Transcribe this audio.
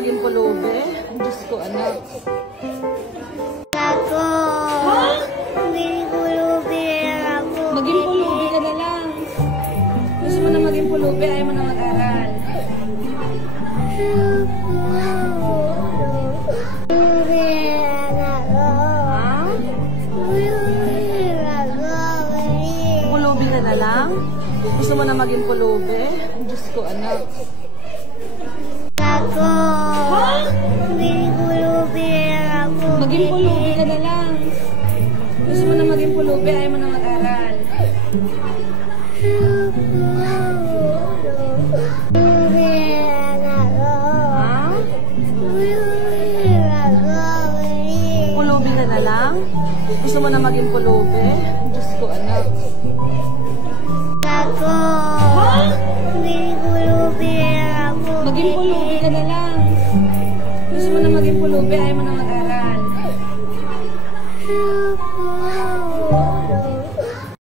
maging pulubi? Diyos ko, anak. Ako. Ha? Maging pulubi na ako. Maging pulubi ka na lang. Gusto mo na maging pulubi, ayaw mo na mag-aral. Pulubi ka na lang? Gusto mo na maging pulubi? Diyos ko, anak. Ako. Ha? Maging pulubi na ako. Maging pulubi ka na lang. Gusto mo na maging pulubi, ayaw mo na mag-aral. Ha? Pulubi ka na lang? Gusto mo na maging pulubi? Diyos ko, anak. Ako. Ha? Maging pulubi na ako. Maging pulubi ka na lang. Gusto mo na maging pulubi, ayaw mo na mag-aral.